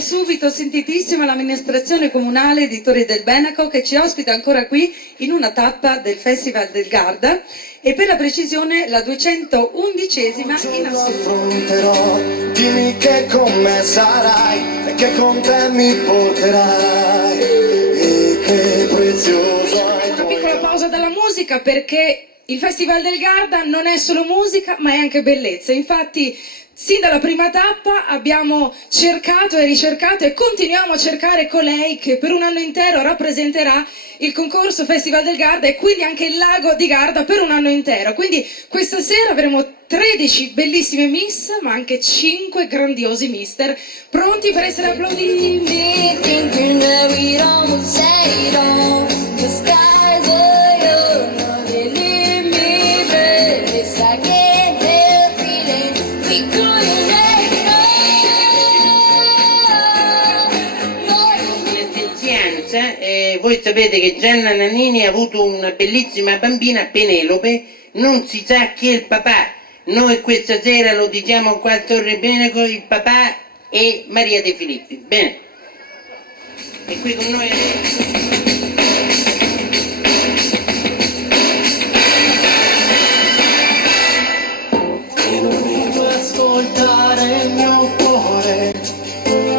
Subito sentitissimo all'amministrazione comunale di Torri del Benaco che ci ospita ancora qui in una tappa del Festival del Garda e per la precisione la 211esima in assoluto. Dimmi che con me sarai e che con te mi porterai e che prezioso è. Una piccola pausa dalla musica perché il Festival del Garda non è solo musica ma è anche bellezza, infatti sin dalla prima tappa abbiamo cercato e ricercato e continuiamo a cercare colei che per un anno intero rappresenterà il concorso Festival del Garda e quindi anche il lago di Garda per un anno intero. Quindi questa sera avremo 13 bellissime miss ma anche 5 grandiosi mister pronti per essere applauditi. Voi sapete che Gianna Nannini ha avuto una bellissima bambina, Penelope, non si sa chi è il papà. Noi questa sera lo diciamo qua a Torre Benaco, il papà è Maria De Filippi. Bene. E qui con noi E non mi può ascoltare il mio cuore,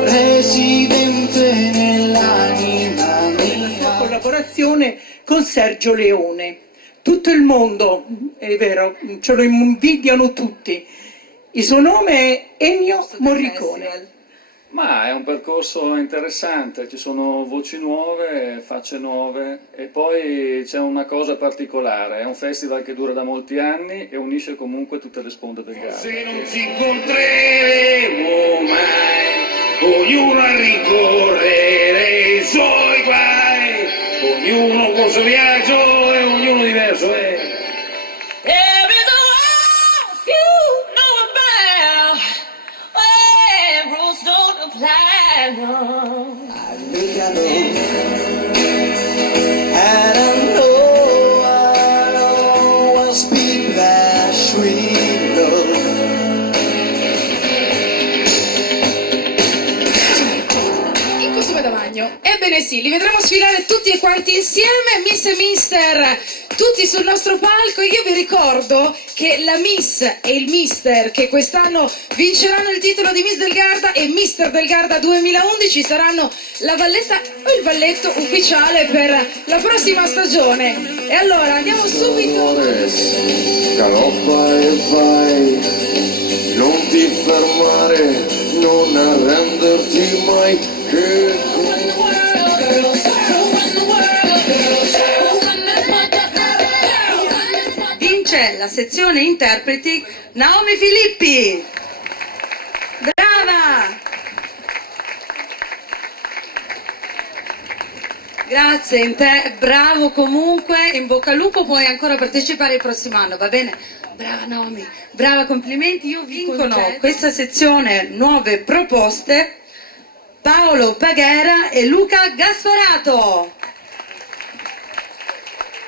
residente nell'anima. Collaborazione con Sergio Leone. Tutto il mondo, è vero, ce lo invidiano tutti. Il suo nome è Ennio Morricone. Ma è un percorso interessante, ci sono voci nuove, facce nuove e poi c'è una cosa particolare, è un festival che dura da molti anni e unisce comunque tutte le sponde del Garda. Se non ci incontreremo mai, ognuno a rincorrere i suoi guai, ognuno con il suo viaggio e ognuno diverso è. I look at me, and I know I speak that sweet love. In costume da bagno. Ebbene sì, li vedremo sfilare tutti quanti insieme, miss e mister, tutti sul nostro palco. Io vi ricordo che la miss e il mister che quest'anno vinceranno il titolo di Miss del Garda e Mister del Garda 2011 saranno la valletta o il valletto ufficiale per la prossima stagione. E allora andiamo subito. Galoppa e vai, non ti fermare, non arrenderti mai, che Vince la sezione interpreti Naomi Filippi. Brava! Grazie in te, bravo comunque, in bocca al lupo, puoi ancora partecipare il prossimo anno, va bene? Brava Naomi, brava, complimenti. Io vincono questa sezione nuove proposte Paolo Paghera e Luca Gasfarato.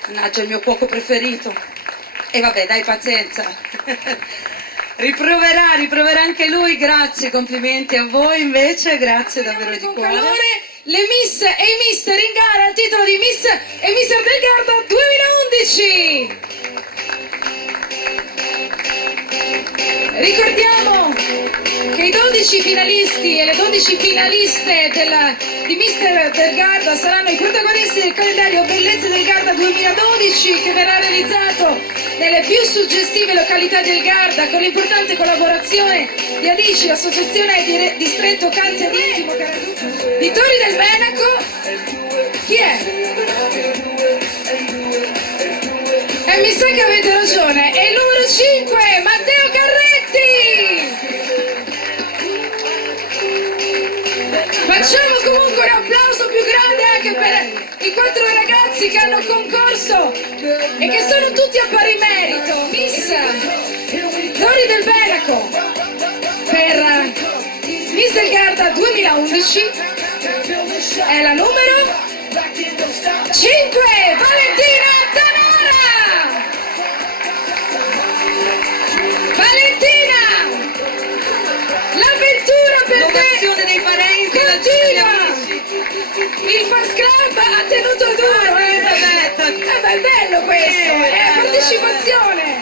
Mannaggia, il mio cuoco preferito. E vabbè, dai, pazienza. riproverà anche lui, grazie, complimenti a voi invece, grazie davvero di cuore. Le miss e i mister in gara al titolo di Miss e Mister del Garda 2011. Ricordiamo che i 12 finalisti e le 12 finaliste di Mister del Garda saranno i protagonisti del calendario Bellezze del Garda 2012 che verrà realizzato nelle più suggestive località del Garda con l'importante collaborazione di Adici, l'associazione di distretto Calze di Intimo di Torri del Benaco. Chi è? E mi sa che avete ragione, è il numero 5, Matteo Carretti! i 4 ragazzi che hanno concorso e che sono tutti a pari merito. Miss Dori del Benaco per Miss del Garda 2011 è la numero 5, Valentina Tanora. Valentina, l'avventura per te dei parenti, continua. Il Fast Club ha tenuto duro, beh, è bello questo, è partecipazione.